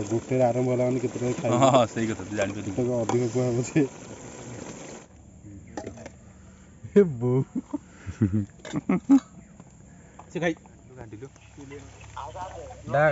गोटे आरंभ होला माने केते खाइ हां सही कथा तू जानि पे तो अधिक को हम से हे बो से खाइ गांडिलो डा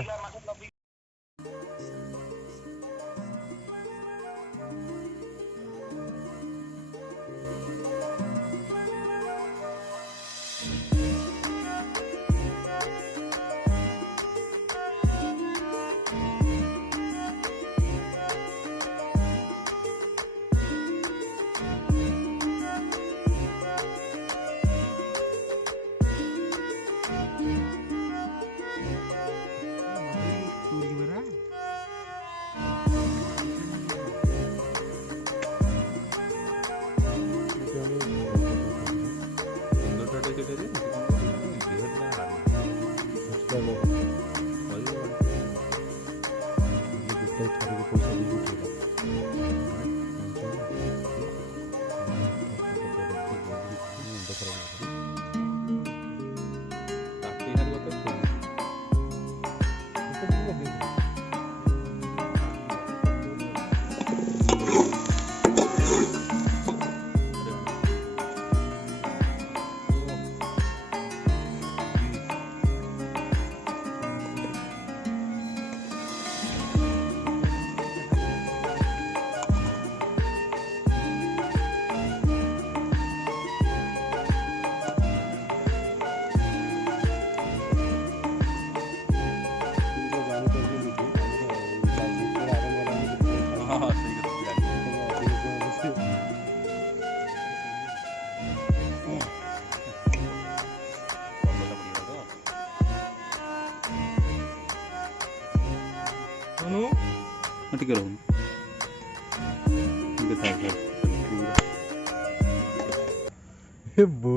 हां सही कथा तू जानि ठीक रहो ठीक था हे बो